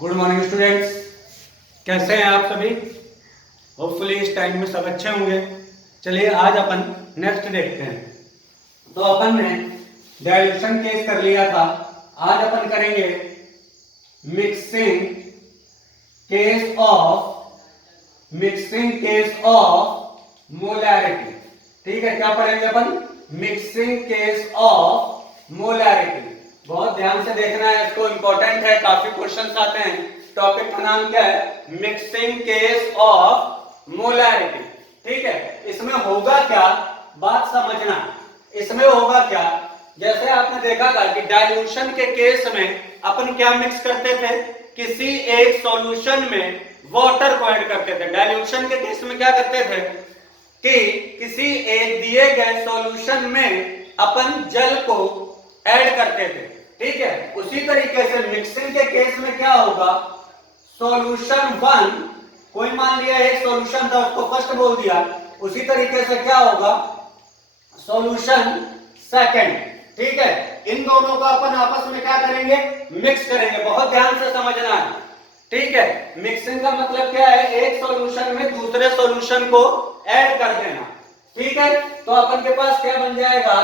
Good morning students, कैसे हैं आप सभी। होपफुली इस टाइम में सब अच्छे होंगे। चलिए आज अपन नेक्स्ट देखते हैं। तो अपन ने डाइल्यूशन केस कर लिया था, आज अपन करेंगे मिक्सिंग केस ऑफ मोलैरिटी। ठीक है, क्या पढ़ेंगे अपन? Mixing case of molarity. बहुत ध्यान से देखना है इसको, इंपॉर्टेंट है, काफी क्वेश्चंस आते हैं। टॉपिक का नाम क्या है? Mixing case of molarity. ठीक है, इसमें होगा क्या, बात समझना। इसमें होगा क्या, जैसे आपने देखा था कि डाइल्यूशन के केस में अपन क्या मिक्स करते थे, किसी एक सॉल्यूशन में वाटर को ऐड करते थे। डाइल्यूशन के केस में क्या करते थे कि किसी एक दिए गए सॉल्यूशन में अपन जल को ऐड करते थे। ठीक है, उसी तरीके से मिक्सिंग के केस में क्या होगा, सॉल्यूशन वन, कोई मान लिया एक सॉल्यूशन था उसको फर्स्ट बोल दिया, उसी तरीके से क्या होगा सॉल्यूशन सेकंड। ठीक है, इन दोनों को अपन आपस में क्या करेंगे, मिक्स करेंगे। बहुत ध्यान से समझना है। ठीक है, मिक्सिंग का मतलब क्या है, एक सॉल्यूशन में दूसरे सॉल्यूशन को ऐड कर देना। ठीक है, तो अपन के पास क्या बन जाएगा,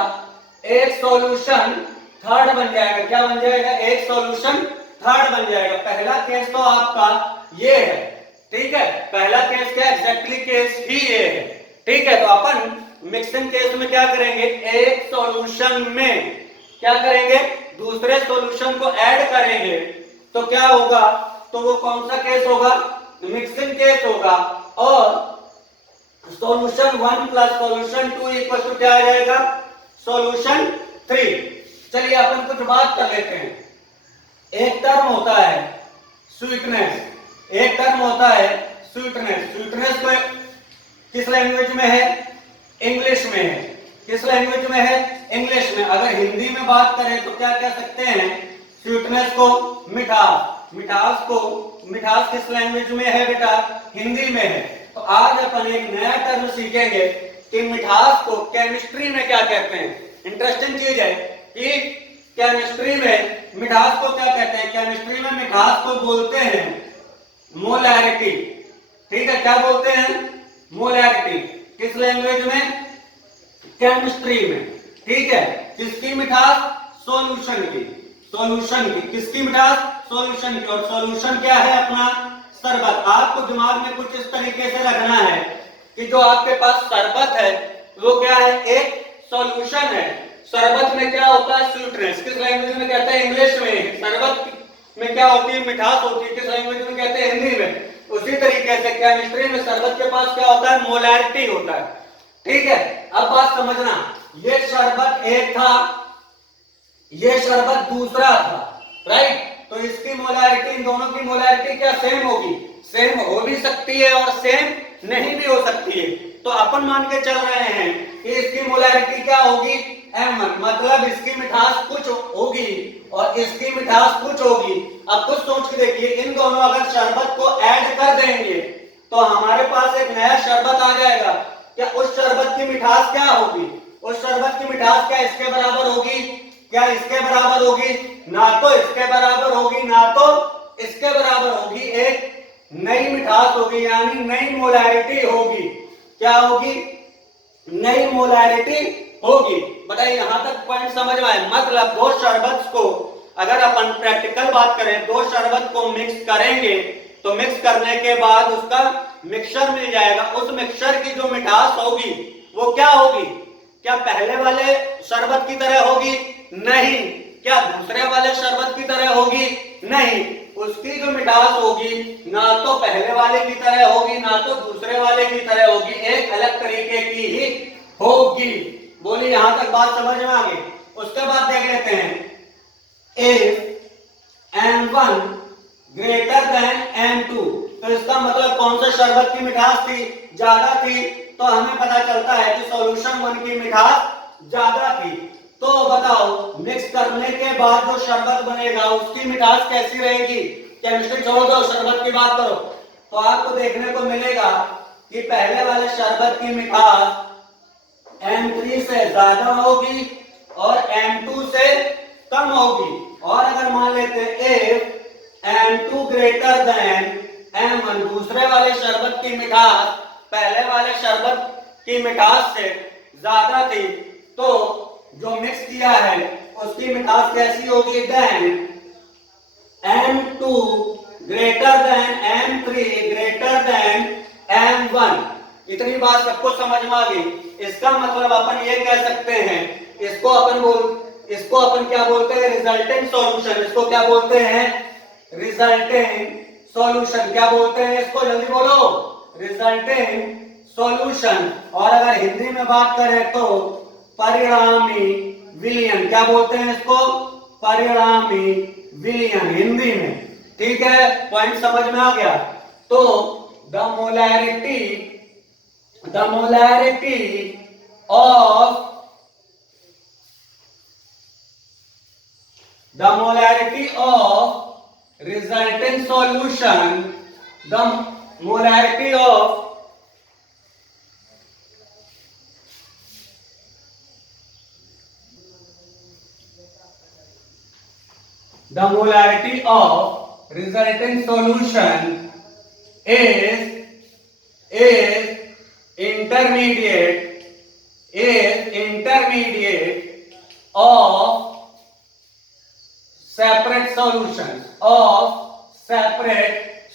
एक सॉल्यूशन थर्ड बन जाएगा। क्या बन जाएगा? एक सॉल्यूशन थर्ड बन जाएगा। पहला केस तो आपका ये है। ठीक है, पहला केस क्या, एग्जैक्टली केस ही ये है। ठीक है, तो अपन मिक्सिंग केस में क्या करेंगे, एक सॉल्यूशन में क्या करेंगे, दूसरे सॉल्यूशन को ऐड करेंगे। तो क्या होगा, तो वो कौन सा केस होगा, मिक्सिंग केस होगा। और solution one plus solution two equal to क्या आ जाएगा, सॉल्यूशन थ्री। चलिए अपन कुछ बात कर लेते हैं। एक टर्म होता है स्वीटनेस, एक टर्म होता है स्वीटनेस। स्वीटनेस को किस लैंग्वेज में है, इंग्लिश में है। किस लैंग्वेज में है, इंग्लिश में। अगर हिंदी में बात करें तो क्या कह सकते हैं, स्वीटनेस को मिठास। मिठास किस लैंग्वेज में है बेटा, हिंदी में है। तो आज अपन एक नया टर्म सीखेंगे कि मिठास को केमिस्ट्री में क्या कहते हैं। इंटरेस्टिंग चीज है कि केमिस्ट्री में मिठास को क्या कहते हैं, केमिस्ट्री में मिठास को बोलते हैं मोलैरिटी। ठीक है, क्या बोलते हैं, मोलैरिटी। किस लैंग्वेज में, केमिस्ट्री में। ठीक है, किसकी मिठास, सॉल्यूशन की। किसकी मिठास, सॉल्यूशन की। और सॉल्यूशन क्या है अपना, शरबत। आपको दिमाग में कुछ इस तरीके से रखना है कि जो आपके पास शरबत है वो क्या है, एक सॉल्यूशन है। शरबत में क्या होता है, स्वीटनेस। किस लैंग्वेज में कहते हैं, इंग्लिश में। शरबत में क्या होती है, मिठास होती है। किस लैंग्वेज में कहते हैं, हिंदी में। उसी तरीके से केमिस्ट्री में शरबत के पास क्या होता है, मोलैरिटी होता है। ठीक है, अब बात समझना, ये शरबत एक था, ये शरबत दूसरा था, राइट। तो इसकी मोलैरिटी, इन दोनों की मोलैरिटी क्या सेम होगी, सेम हो भी सकती है और सेम नहीं भी हो सकती है। तो अपन मान के चल रहे हैं कि इसकी मोलैरिटी क्या होगी, M1, मतलब इसकी मिठास कुछ होगी और इसकी मिठास कुछ होगी। अब कुछ सोच के देखिए, इन दोनों अगर शरबत को ऐड कर देंगे तो हमारे पास एक नया शरबत आ जाएगा। क्या उस शरबत की मिठास क्या होगी, उस शरबत की मिठास क्या इसके बराबर होगी, क्या इसके बराबर होगी, ना तो इसके बराबर होगी ना तो इसके बराबर होगी। एक नई मिठास होगी, यानी नई मोलैरिटी होगी। क्या होगी, नई मोलैरिटी होगी। बताइए यहां तक पॉइंट समझ में आए। मतलब दो शरबत को अगर अपन प्रैक्टिकल बात करें, दो शरबत को मिक्स करेंगे तो मिक्स करने के बाद उसका मिक्सचर मिल जाएगा। उस मिक्सचर की जो मिठास होगी वो क्या होगी, क्या पहले वाले शरबत की तरह होगी, नहीं। क्या दूसरे वाले शरबत की तरह होगी, नहीं। उसकी जो मिठास होगी ना तो पहले वाले की तरह होगी ना तो दूसरे वाले की तरह होगी, एक अलग तरीके की ही होगी। बोलिए यहां तक बात समझ में आ गई। उसके बाद देख लेते हैं, if M1 greater than M2, तो इसका मतलब कौन सा शरबत की मिठास थी, ज्यादा थी। तो हमें पता चलता है कि सॉल्यूशन वन की मिठास ज्यादा थी। तो बताओ मिक्स करने के बाद जो शरबत बनेगा उसकी मिठास कैसी रहेगी। केमिस्ट्री छोड़ दो, शरबत की बात करो। तो आपको देखने को मिलेगा कि पहले वाले शरबत की मिठास M3 से ज्यादा होगी और M2 से कम होगी। और अगर मान लेते M2 ग्रेटर देन M1, दूसरे वाले शरबत की मिठास पहले वाले शरबत की मिठास से ज्यादा थी, तो जो मिक्स किया है उसकी मिठास कैसी होगी? Then M2 greater than M3 greater than M1। इतनी बात सबको समझ में आ गई। इसका मतलब अपन ये कह सकते हैं, इसको अपन क्या बोलते हैं? Resultant solution. इसको क्या बोलते हैं? Resultant solution. क्या बोलते हैं इसको? जल्दी बोलो। Resultant solution. और अगर हिंदी में बात करें तो परिणामी विलयन। क्या बोलते हैं इसको? परिणामी विलयन हिंदी में। ठीक है, पॉइंट समझ में आ गया। तो the molarity of resultant solution, the molarity of resultant solution is intermediate of separate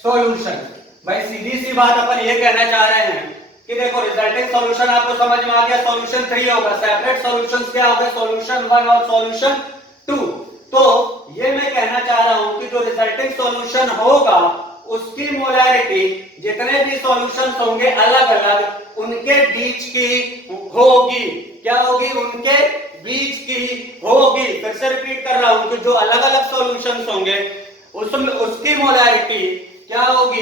solution. भाई सीधी सी बात अपन ये कहना चाह रहे हैं कि देखो रिजल्टिंग सॉल्यूशन आपको समझ में आ गया, सॉल्यूशन 3 होगा। सेपरेट सॉल्यूशंस क्या होगा? सॉल्यूशन 1 और सॉल्यूशन 2। तो ये मैं कहना चाह रहा हूं कि जो रिजल्टिंग सॉल्यूशन होगा उसकी मोलैरिटी जितने भी सॉल्यूशंस होंगे अलग अलग उनके बीच की होगी। क्या होगी? उनके बीच की होगी। फिर से रिपीट कर रहा हूं कि जो अलग अलग सॉल्यूशंस होंगे उसमें उसकी मोलैरिटी क्या होगी?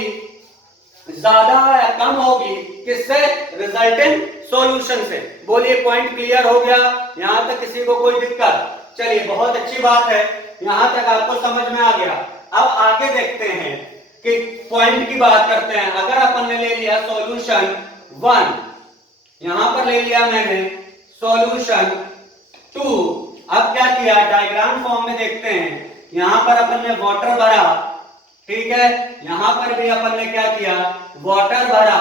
ज्यादा या कम होगी। किससे? रिजल्टेंट सॉल्यूशन से। बोलिए पॉइंट क्लियर हो गया? यहां तक किसी को कोई दिक्कत? चलिए बहुत अच्छी बात है, यहां तक आपको समझ में आ गया। अब आगे देखते हैं कि पॉइंट की बात करते हैं। अगर अपन ने ले लिया सॉल्यूशन 1, यहां पर ले लिया मैंने सॉल्यूशन 2। अब क्या किया? डायग्राम फॉर्म में देखते हैं। यहां पर अपन ने वाटर भरा, ठीक है, यहां पर भी अपन ने क्या किया? वाटर भरा।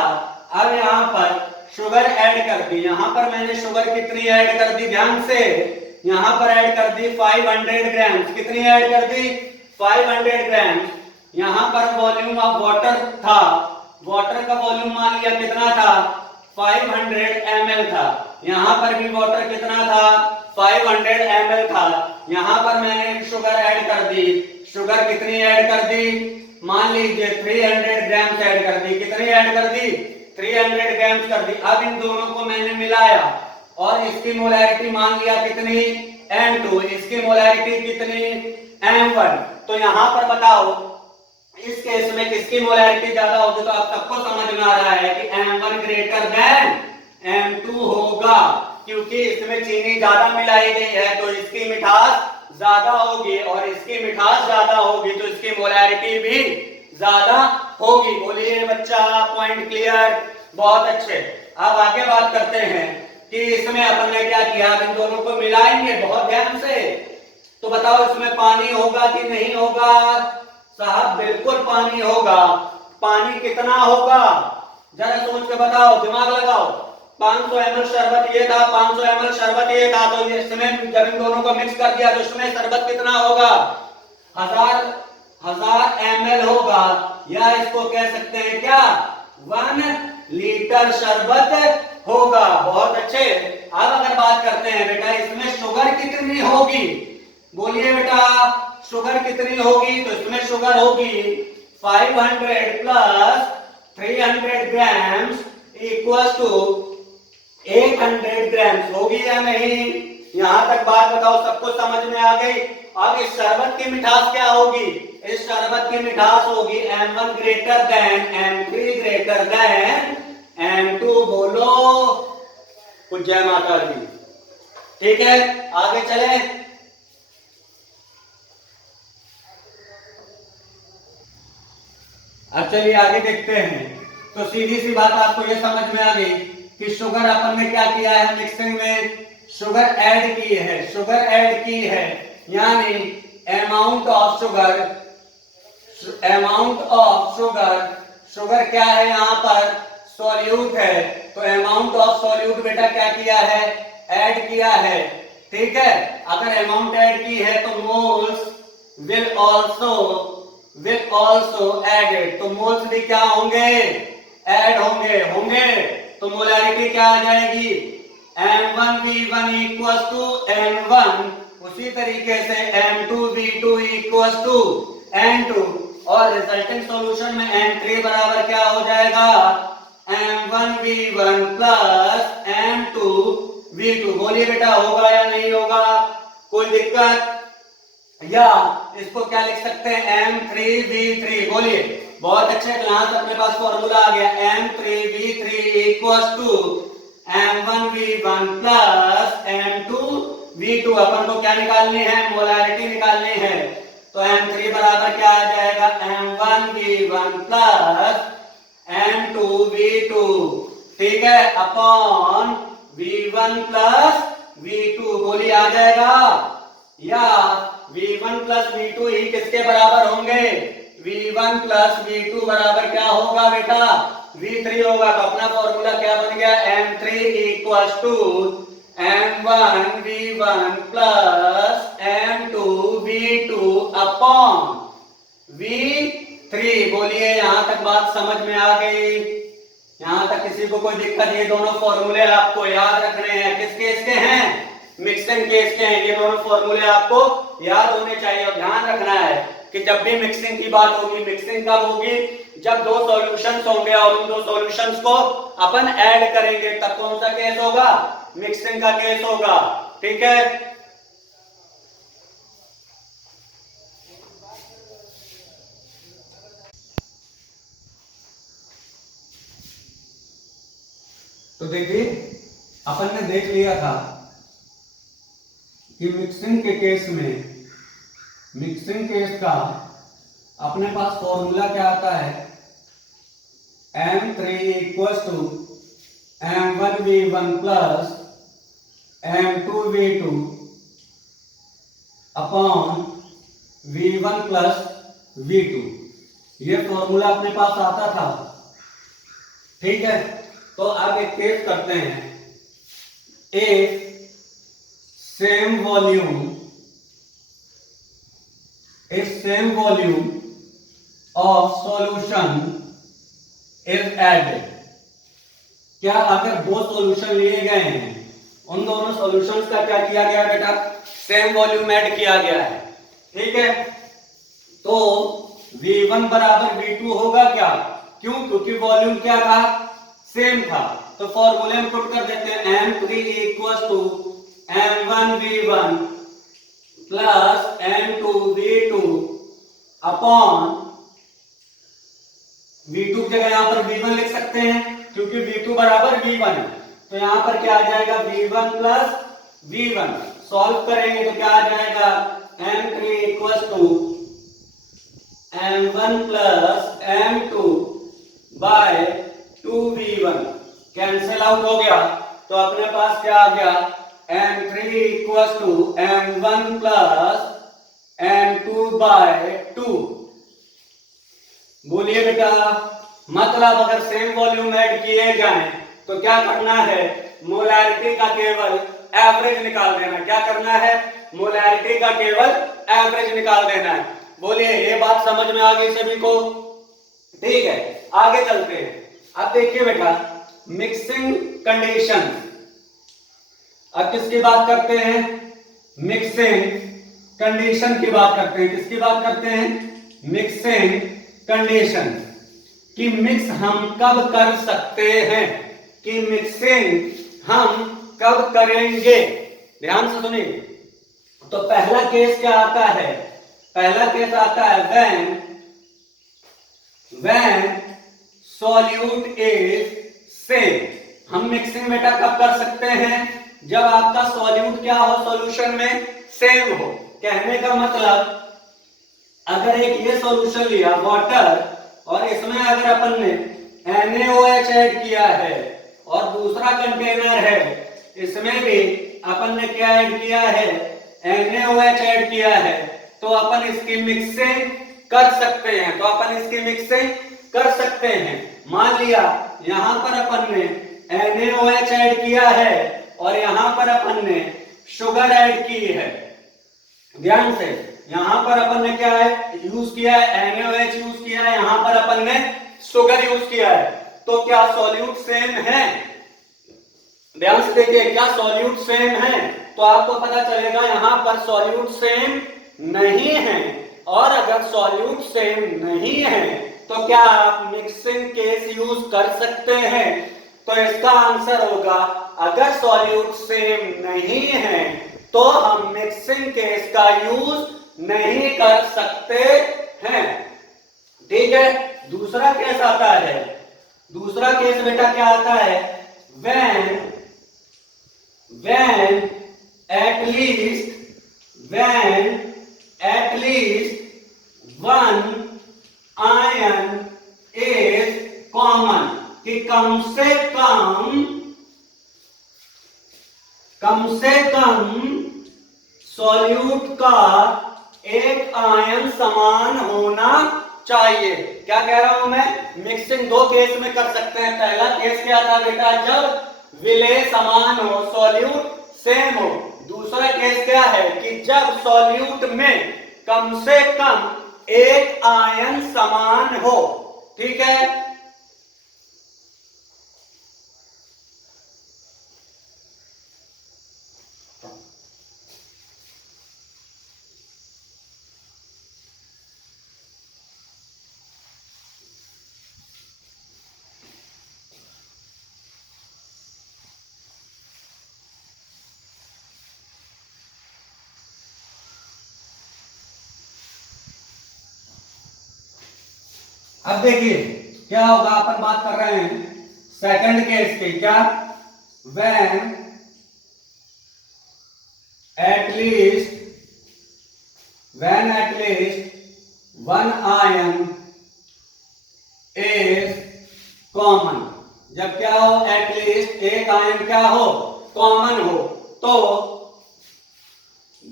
अब यहां पर शुगर ऐड कर दी। यहां पर मैंने शुगर कितनी ऐड कर दी? ध्यान से, यहां पर ऐड कर दी 500 ग्राम। कितनी ऐड कर दी? 500 ग्राम। यहां पर वॉल्यूम ऑफ वाटर था, वाटर का वॉल्यूम मान लिया कितना था? 500 ml था। यहां पर भी वाटर कितना था? 500 ml था। यहां पर मैंने शुगर ऐड कर दी। शुगर कितनी ऐड कर दी? मान लीजिए 300 ग्राम ऐड कर दी। कितनी ऐड कर दी? 300 ग्राम कर दी। अब इन दोनों को मैंने मिलाया और इसकी मोलैरिटी मान लिया कितनी? M2। इसकी मोलैरिटी कितनी? M1। तो यहां पर बताओ इस केस में किसकी मोलैरिटी ज्यादा होगी? तो आप सबको समझ में आ रहा है कि M1 ग्रेटर देन M2 होगा, क्योंकि इसमें चीनी ज्यादा मिलाई गई है तो इसकी मिठास ज्यादा होगी, और इसकी मिठास ज्यादा होगी तो इसकी मोलैरिटी भी ज्यादा होगी। बोलिए बच्चा, पॉइंट क्लियर? बहुत अच्छे। अब आगे बात करते हैं कि इसमें अपन ने क्या किया? इन दोनों को मिलाएंगे बहुत ध्यान से। तो बताओ इसमें पानी होगा कि नहीं होगा? साहब बिल्कुल पानी होगा। पानी कितना होगा? जरा सोच के बताओ, दिमाग लगाओ। 500 ml शरबत ये था, 500 ml शरबत ये था, तो इसमें जब इन दोनों को मिक्स कर दिया तो इसमें शरबत कितना होगा? 1000 ml होगा, या इसको कह सकते हैं क्या? 1 लीटर शरबत होगा। बहुत अच्छे। अब अगर बात करते हैं बेटा इसमें शुगर कितनी होगी? बोलिए बेटा, शुगर कितनी होगी? तो इसमें शुगर होगी 500 plus 300 grams equals to 800 grams. होगी या नहीं? यहां तक बात बताओ, सबको समझ में आ गई? अब इस शरबत की मिठास क्या होगी? इस शरबत की मिठास होगी M1 greater than M3 greater then M2। बोलो कुछ जय माता दी। ठीक है, आगे चले। अब चलिए आगे देखते हैं। तो सीधी सी बात आपको ये समझ में आ गई कि शुगर अपन ने क्या किया है? मिक्सिंग में शुगर ऐड की है, शुगर ऐड की है, यानी amount of sugar, amount of sugar, sugar क्या है यहाँ पर, सॉल्यूट है, तो अमाउंट ऑफ सॉल्यूट बेटा क्या किया है, ऐड किया है। ठीक है, अगर अमाउंट ऐड की है तो मोल्स विल ऑल्सो एडेड, तो मोल्स भी क्या होंगे, ऐड होंगे। तो मोलैरिटी क्या आ जाएगी, M1V1 इक्वल टू M1, उसी तरीके से M2V2 इक्वल टू N2, और रिजल्टिंग सॉल्यूशन में M3 बराबर क्या हो जाएगा, M1V1 प्लस M2V2। बोलिए बेटा होगा या नहीं होगा, कोई दिक्कत, या इसको क्या लिख सकते हैं, M3V3। बोलिए, बहुत अच्छे, क्लास अपने पास फॉर्मूला आ गया, M3V3 equal to M1V1 plus M2V2। अपन को क्या निकालनी है, मोलैरिटी निकालनी है, तो M3 बराबर क्या आ जाएगा, M1V1 प्लस M2V2, ठीक है, अपॉन V1 प्लस V2। बोलिए आ जाएगा, या V1 प्लस V2 ही किसके बराबर होंगे, V1 प्लस V2 बराबर क्या होगा बेटा, V3 होगा। तो अपना फॉर्मूला क्या बन गया, M3 equal to M1V1 plus M2V2 upon V3। बोलिए यहां तक बात समझ में आ गई, यहां तक किसी को कोई दिक्कत, ये दोनों फॉर्मूले आपको याद रखने हैं, किस केस के हैं, मिक्सिंग केस के हैं। ये दोनों फॉर्मूले आपको याद होने चाहिए, और ध्यान रखना है कि जब भी मिक्सिंग की बात होगी, मिक्सिंग कब होगी, जब दो सॉल्यूशंस होंगे और उन दो सॉल्यूशंस को अपन ऐड करेंगे, तब कौन सा केस होगा, मिक्सिंग का केस होगा। ठीक है, तो देखिए अपन ने देख लिया था कि मिक्सिंग के केस में, मिक्सिंग केस का अपने पास फॉर्मूला क्या आता है, M3 equal to M1V1 plus M2V2 upon V1 plus V2। ये फॉर्मूला अपने पास आता था। ठीक है, तो अब एक केस करते हैं, a same volume of solution is added. क्या अगर दो सॉल्यूशन लिए गए हैं, उन दोनों सॉल्यूशंस का क्या किया गया बेटा, सेम वॉल्यूम ऐड किया गया है। ठीक है, तो V1 बराबर V2 होगा क्या, क्यों, क्योंकि वॉल्यूम क्या था, सेम था। तो फॉर्मूले में पुट कर देते हैं, M3 equal to M1V1 plus M2V2 upon V2 की जगह यहां पर V1 लिख सकते हैं, क्योंकि V2 बराबर V1 है। तो यहां पर क्या आ जाएगा, V1 प्लस V1। सॉल्व करेंगे तो क्या आ जाएगा, M3 equal to M1 plus M2 by 2V1, cancel out हो गया। तो अपने पास क्या आ गया, M3 equal to M1 plus M2 bye 2। बोलिए बेटा, मतलब अगर सेम वॉल्यूम ऐड किए जाएं तो क्या करना है, मोलैरिटी का केवल एवरेज निकाल देना। क्या करना है, मोलैरिटी का केवल एवरेज निकाल देना है। बोलिए ये बात समझ में आ गई सभी को। ठीक है, आगे चलते हैं। अब देखिए बेटा, मिक्सिंग कंडीशन, अब किसकी बात करते हैं, मिक्सिंग कंडीशन की बात करते हैं। किसकी बात करते हैं, मिक्सिंग कंडीशन कि मिक्स हम कब कर सकते हैं, कि मिक्सिंग हम कब करेंगे। ध्यान से सुनिए, तो पहला केस क्या आता है, पहला केस आता है when solute is same। हम मिक्सिंग बेटा कब कर सकते हैं, जब आपका सॉल्यूट क्या हो, सॉल्यूशन में सेम हो। कहने का मतलब, अगर एक ये सॉल्यूशन लिया वाटर, और इसमें अगर अपन ने NaOH ऐड किया है, और दूसरा कंटेनर है, इसमें भी अपन ने क्या ऐड किया है, NaOH ऐड किया है, तो अपन इसकी मिक्सिंग कर सकते हैं। तो अपन इसकी मिक्सिंग कर सकते हैं। मान लिया यहां पर अपन ने NaOH ऐड किया है और यहां पर अपन ने शुगर ऐड की है। ध्यान से, यहां पर अपन ने क्या है यूज किया है, NaOH यूज किया है, यहां पर अपन ने शुगर यूज किया है। तो क्या सॉल्यूट सेम है? ध्यान से देखिए, क्या सॉल्यूट सेम है? तो आपको पता चलेगा यहां पर सॉल्यूट सेम नहीं है। और अगर सॉल्यूट सेम नहीं है तो क्या आप मिक्सिंग केस यूज कर सकते हैं? तो इसका आंसर होगा अगर सॉल्यूट सेम नहीं है तो हम मिक्सिंग केस का यूज नहीं कर सकते हैं। ठीक है। दूसरा केस आता है, दूसरा केस बेटा क्या आता है, when at least one ion is common, कि कम से कम सॉल्यूट का एक आयन समान होना चाहिए। क्या कह रहा हूं मैं, मिक्सिंग दो केस में कर सकते हैं। पहला केस क्या था बेटा, जब विलेय समान हो, सॉल्यूट सेम हो। दूसरा केस क्या है कि जब सॉल्यूट में कम से कम एक आयन समान हो। ठीक है। अब देखिए क्या होगा, अपन बात कर रहे हैं सेकंड केस की। क्या, when at least one ion is common। जब क्या हो, एटलीस्ट एक आयन क्या हो, कॉमन हो। तो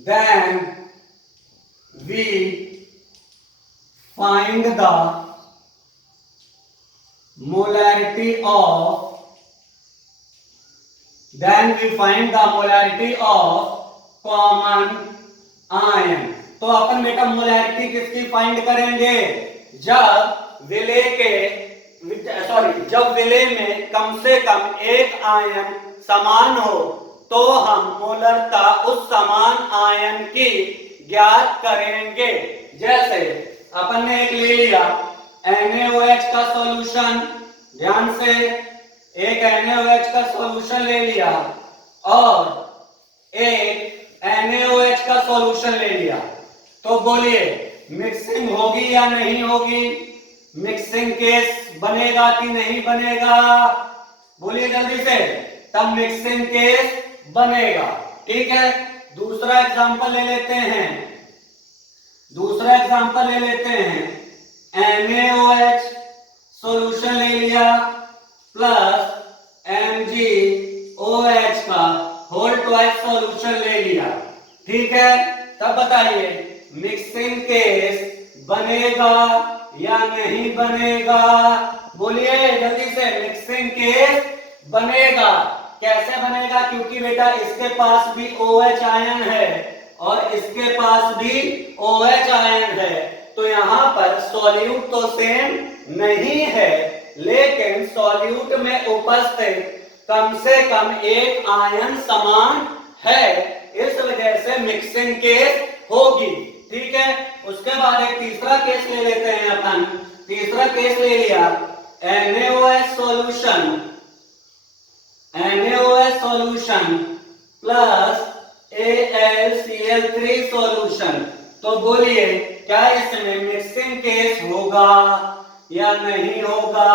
then we find the molarity of common ion। तो अपन बेटा मोलैरिटी किसकी फाइंड करेंगे, जब विलेय में कम से कम एक आयन समान हो तो हम मोलरता उस समान आयन की ज्ञात करेंगे। जैसे अपन ने एक ले लिया NaOH का सॉल्यूशन, ध्यान से, एक NaOH का सॉल्यूशन ले लिया और एक NaOH का सॉल्यूशन ले लिया। तो बोलिए मिक्सिंग होगी या नहीं होगी, मिक्सिंग केस बनेगा कि नहीं बनेगा, बोलिए जल्दी से। तब मिक्सिंग केस बनेगा। ठीक है। दूसरा एग्जांपल ले लेते हैं, NaOH सॉल्यूशन ले लिया प्लस MgOH का होल ट्वाइस सॉल्यूशन ले लिया। ठीक है। तब बताइए मिक्सिंग केस बनेगा या नहीं बनेगा, बोलिए जल्दी से। मिक्सिंग केस बनेगा। कैसे बनेगा, क्योंकि बेटा इसके पास भी OH आयन है और इसके पास भी OH आयन है। तो यहां पर सॉल्यूट तो सेम नहीं है, लेकिन सॉल्यूट में उपस्थित कम से कम एक आयन समान है, इस वजह से मिक्सिंग केस होगी। ठीक है। उसके बाद एक तीसरा केस ले लेते हैं अपन। तीसरा केस ले लिया NaOH solution plus AlCl3 solution. तो बोलिए क्या इसमें मिक्सिंग केस होगा या नहीं होगा।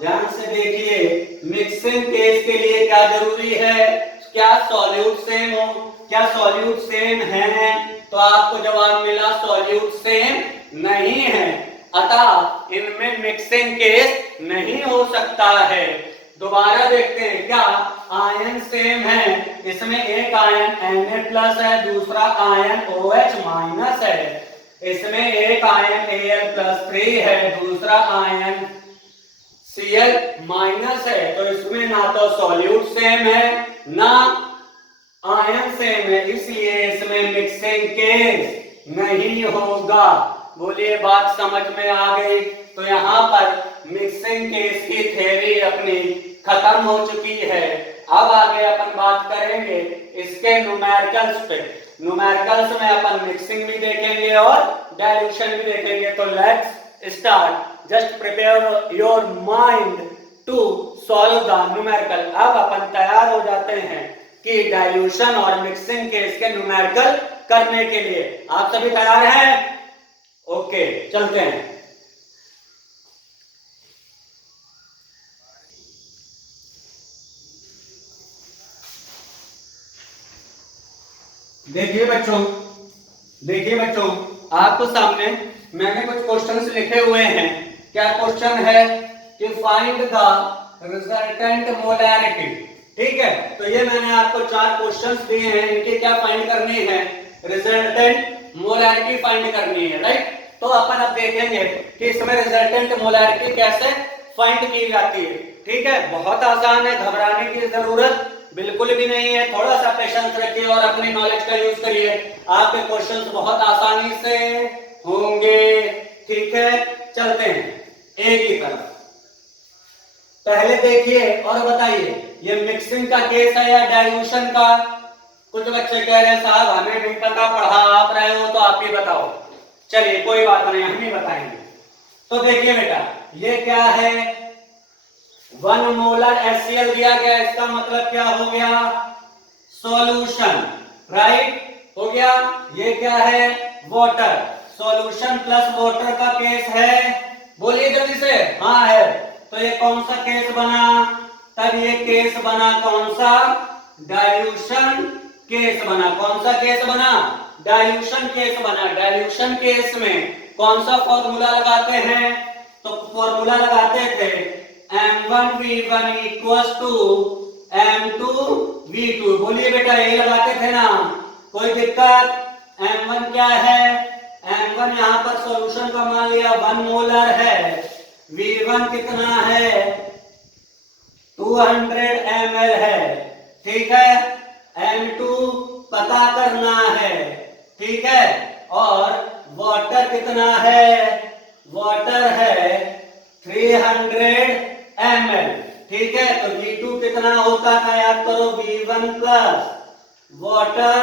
ध्यान से देखिए, मिक्सिंग केस के लिए क्या जरूरी है, क्या सॉल्यूट सेम हो। क्या सॉल्यूट सेम है, तो आपको जवाब मिला सॉल्यूट सेम नहीं है, अतः इनमें मिक्सिंग केस नहीं हो सकता है। दोबारा देखते हैं, क्या आयन सेम है, इसमें एक आयन Na प्लस है, दूसरा आयन OH माइनस है। इसमें एक आयन Al+3 है, दूसरा आयन Cl- है, तो इसमें ना तो सॉल्यूट सेम है ना आयन सेम है, इसलिए इसमें मिक्सिंग केस नहीं होगा। बोलिए बात समझ में आ गई? तो यहाँ पर मिक्सिंग केस की थ्योरी अपनी खत्म हो चुकी है। अब आगे अपन बात करेंगे इसके न्यूमेरिकल्स पे। न्यूमेरिकल्स में अपन मिक्सिंग भी देखेंगे और डाइल्यूशन भी देखेंगे। तो let's start, just prepare your mind to solve the numerical. अब अपन तैयार हो जाते हैं कि डाइल्यूशन और मिक्सिंग के इसके न्यूमेरिकल करने के लिए। आप सभी तैयार हैं? ओके, चलते हैं। देखिए बच्चों, आपको सामने मैंने कुछ क्वेश्चंस लिखे हुए हैं। क्या क्वेश्चन है कि फाइंड द रिजल्टेंट मोलैरिटी। ठीक है, तो ये मैंने आपको 4 क्वेश्चंस दिए हैं, इनकी क्या फाइंड करनी है? रिजल्टेंट मोलैरिटी फाइंड करनी है, राइट। तो अपन अब देखेंगे कि इसमें रिजल्टेंट मोलैरिटी कैसे फाइंड की जाती है। ठीक है, बहुत आसान है, घबराने की जरूरत बिल्कुल भी नहीं है। थोड़ा सा पेशेंस रखिए और अपनी नॉलेज का यूज करिए, आपके क्वेश्चंस बहुत आसानी से होंगे। ठीक है, चलते हैं एक ही तरफ। पहले देखिए और बताइए, ये मिक्सिंग का केस है या डाइल्यूशन का? कुछ बच्चे कह रहे हैं साहब हमें नहीं पता, पढ़ा आप रहे हो तो आप ही बताओ। चलिए कोई बात नहीं, हम ही बताएंगे। तो देखिए बेटा, ये क्या है? 1 मोलर HCl दिया गया, इसका मतलब क्या हो गया? सॉल्यूशन, राइट, हो गया। ये क्या है? वाटर। सॉल्यूशन प्लस वाटर का केस है, बोलिए जल्दी से। हाँ है। तो ये कौन सा केस बना? तब ये केस बना कौन सा? डाइल्यूशन केस बना। कौन सा केस बना? डाइल्यूशन केस बना। डाइल्यूशन केस में कौन सा फॉर्मूला लगाते हैं? तो फॉर्मूला लगाते थे M1V1 इक्वल टू M2V2। बोलिए बेटा, यही लगाते थे ना, कोई दिक्कत? M1 क्या है? M1 यहाँ पर सॉल्यूशन का मान लिया 1 मोलर है। V1 कितना है? 200 ml है। ठीक है, M2 पता करना है। ठीक है, और वाटर कितना है? वाटर है 300 ml। ठीक है, तो V2 कितना होता था? याद करो, V1 प्लस वाटर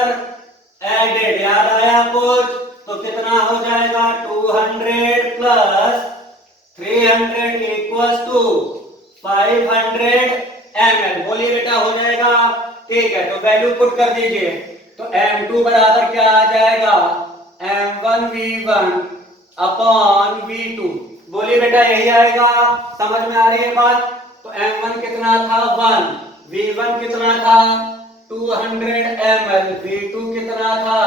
एडेड। याद आया कुछ? तो कितना हो जाएगा? 200 प्लस 300 इक्वल टू 500 ml। बोलिए बेटा, हो जाएगा? ठीक है, तो वैल्यू पुट कर दीजिए। तो M2 बराबर क्या आ जाएगा? M1V1 upon V2। बोलिए बेटा, यही आएगा। समझ में आ रही है बात? तो M1 कितना था? 1। V1 कितना था? 200 ml। V2 कितना था?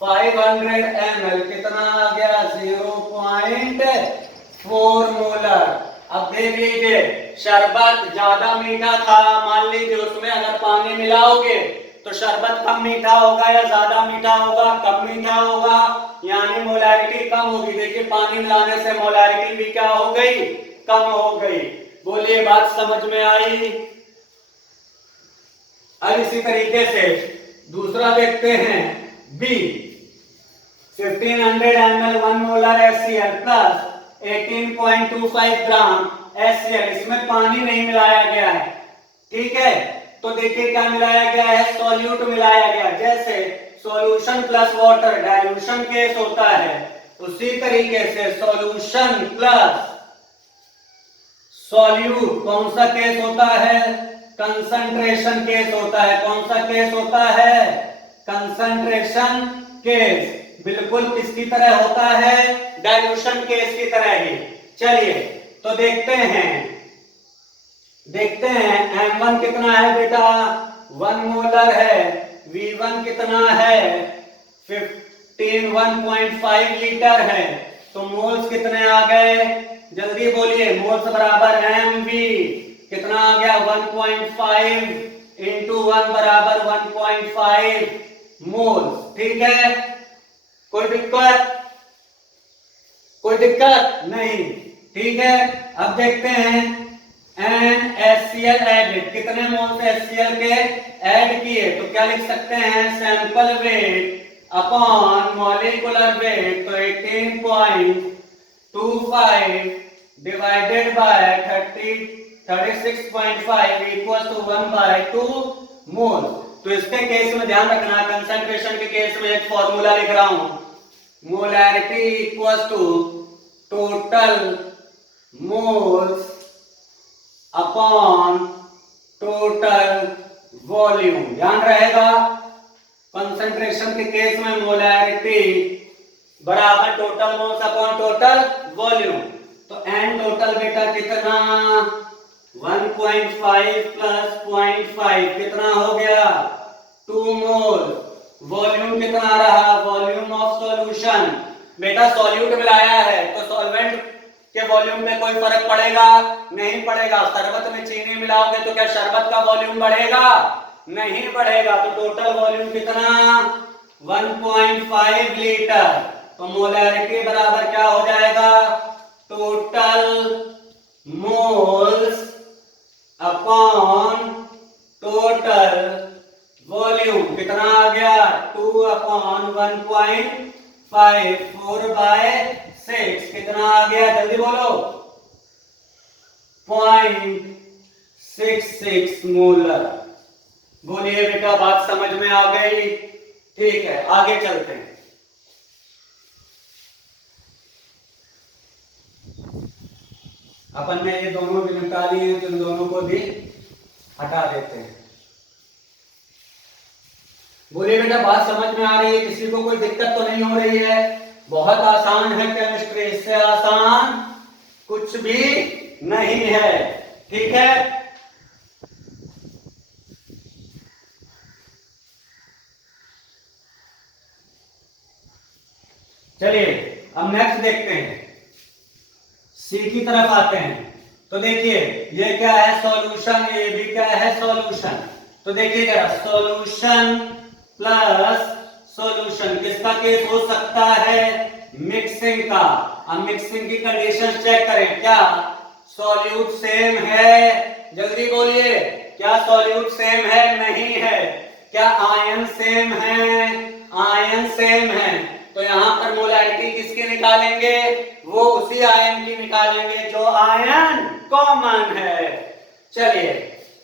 500 ml। कितना आ गया? 0.4 मोलर। अब देख लीजिए, शरबत ज्यादा मीठा था, मान लीजिए उसमें अगर पानी मिलाओगे तो शरबत कम मीठा होगा या ज्यादा मीठा होगा? कम मीठा होगा, यानी मोलैरिटी कम होगी। देखिए, पानी मिलाने से मोलैरिटी भी क्या हो गई? कम हो गई। बोलिए बात समझ में आई? अब इसी तरीके से दूसरा देखते हैं, B. 1500 ml 1 molar HCl plus 18.25 gram HCl। इसमें पानी नहीं मिलाया गया है। ठीक है, तो देखिए क्या मिलाया गया है? सॉल्यूट मिलाया गया। जैसे solution plus water dilution case होता है, उसी तरीके से सॉल्यूशन प्लस सॉल्यूट कौन सा केस होता है? कंसंट्रेशन केस होता है। कौन सा केस होता है? Concentration case. बिल्कुल किसकी तरह होता है? डाइल्यूशन केस की तरह ही। चलिए तो देखते हैं M1 कितना है बेटा? 1 मोलर है। V1 कितना है? 1.5 लीटर है। तो मोल्स कितने आ गए? जल्दी बोलिए, मोल्स बराबर MV कितना आ गया? 1.5 इंटू 1 बराबर 1.5 मोल्स। ठीक है, कोई दिक्कत? कोई दिक्कत नहीं, ठीक है। अब देखते हैं NaCl एडेड, कितने मोल्स HCl के ऐड किए, तो क्या लिख सकते हैं, sample weight upon molecular weight, तो 18.25 डिवाइडेड बाय 36.5 इक्वल टू 1/2 मोल। तो इसके केस में ध्यान रखना, कंसंट्रेशन के केस में एक फॉर्मूला लिख रहा हूं, molarity equal to total moles upon total volume. ध्यान रहेगा, कंसंट्रेशन के केस में मोलैरिटी बराबर total moles upon total volume. तो एन टोटल बेटा कितना, 1.5 प्लस 0.5 कितना हो गया, 2 मोल। वॉल्यूम कितना रहा, वॉल्यूम ऑफ सॉल्यूशन, बेटा सॉल्यूट मिलाया है तो सॉल्वेंट के वॉल्यूम में कोई फर्क पड़ेगा, नहीं पड़ेगा। शरबत में चीनी मिलाओगे तो क्या शरबत का वॉल्यूम बढ़ेगा, नहीं बढ़ेगा। तो टोटल वॉल्यूम कितना, 1.5 लीटर। तो मोलैरिटी बराबर क्या हो जाएगा, total moles upon total volume, कितना आ गया, 2/1.5, 4/6 कितना आ गया, जल्दी बोलो, 0.66 मोलर। बोलिए बेटा, बात समझ में आ गई, ठीक है। आगे चलते हैं। अपन ने ये दोनों भी निकाली हैं, तो इन दोनों को भी हटा देते हैं। बोलिए बेटा, बात समझ में आ रही है, किसी को कोई दिक्कत तो नहीं हो रही है, बहुत आसान है केमिस्ट्री, इससे आसान कुछ भी नहीं है, ठीक है। चलिए अब नेक्स्ट देखते हैं, सी की तरफ आते हैं। तो देखिए ये क्या है, सॉल्यूशन, ये भी क्या है, सॉल्यूशन। तो देखिए जरा, सॉल्यूशन प्लस सॉल्यूशन, किसका केस हो सकता है, मिक्सिंग का। अब मिक्सिंग की कंडीशन चेक करें, क्या सॉल्यूट सेम है, जल्दी बोलिए, क्या सॉल्यूट सेम है, नहीं है। क्या आयन सेम है, आयन सेम है। तो यहां पर मोलैरिटी किसकी निकालेंगे, वो उसी आयन की निकालेंगे जो आयन कॉमन है। चलिए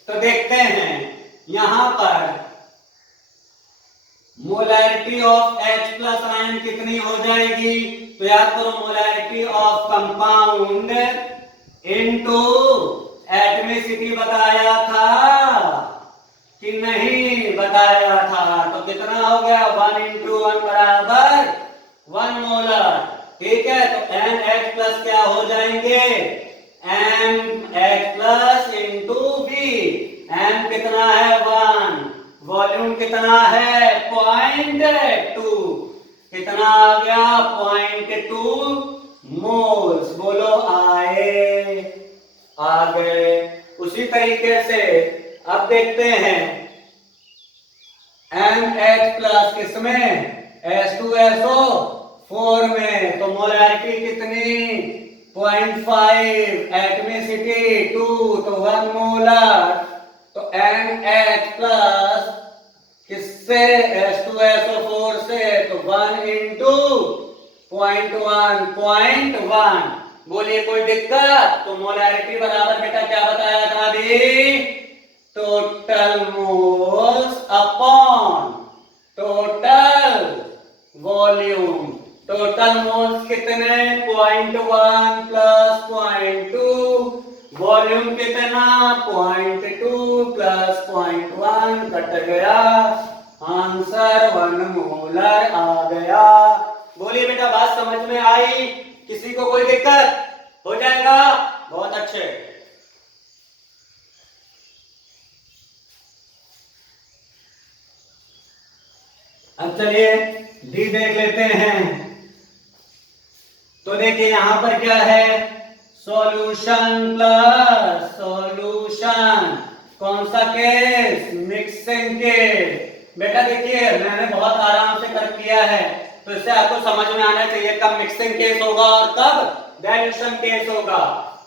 तो देखते हैं, यहां पर molarity of H plus ion कितनी हो जाएगी, तो याद करो, molarity of compound into atomicity बताया था कि नहीं बताया था, तो कितना हो गया, 1 × 1 बराबर 1 मोलर, ठीक है। तो NH प्लस क्या हो जाएंगे, MH plus into B। M कितना है, 1, वॉल्यूम कितना है, 0.2, कितना आ गया, 0.2 मोल्स। बोलो आए, आ गए। उसी तरीके से अब देखते हैं, MH प्लस किसमें, H2SO4 में, तो मोलैरिटी कितनी, 0.5, एटमिसिटी 2, तो 1 मोलर। तो NH प्लस किससे, H2SO4 से, तो 1 × 0.1, बोलिए कोई दिक्कत। तो मोलैरिटी बराबर बेटा क्या बताया था अभी, total moles upon total volume. Total moles कितने, 0.1 प्लस 0.2, वॉल्यूम कितना, 0.2 प्लस 0.1, कट गया, आंसर 1 मोलर आ गया। बोलिए बेटा, बात समझ में आई, किसी को कोई दिक्कत, हो जाएगा, बहुत अच्छे। अब चलिए डी देख लेते हैं। तो देखिए यहां पर क्या है, सॉल्यूशन प्लस सॉल्यूशन, कौन सा केस, मिक्सिंग केस। बेटा देखिए मैंने बहुत आराम से कर किया है, तो इससे आपको समझ में आना चाहिए कब मिक्सिंग केस होगा और कब डाइल्यूशन केस होगा।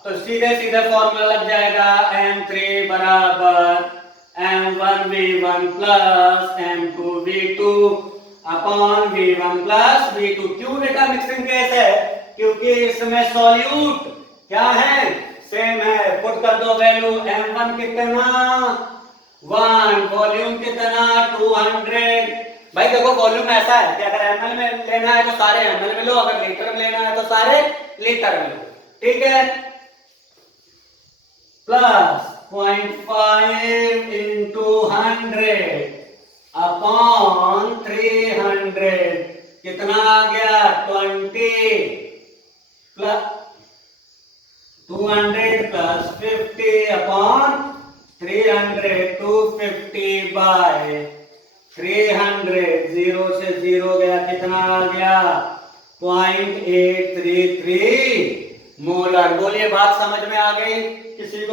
तो सीधे सीधे फॉर्मूला लग जाएगा M3 बराबर M1V1 plus M2V2 upon V1 plus V2। क्यों बेटा मिक्सिंग केस है? क्योंकि इसमें सॉल्यूट क्या है, सेम है। पुट कर दो वैल्यू, M1 कितना 1, वॉल्यूम कितना 200। भाई देखो वॉल्यूम ऐसा है कि अगर ml में लेना है तो सारे ml में लो, अगर लीटर में लेना है तो सारे लीटर में लो, ठीक है। प्लस 0.5 इंटू 100 अपॉन 300 कितना आ गया 20 प्लस 200 प्लस 50 अपॉन 300 250 बाय 300 0 से 0 गया, कितना आ गया 0.833 मोलर। बोलिए बात समझ में आ गई किसी को?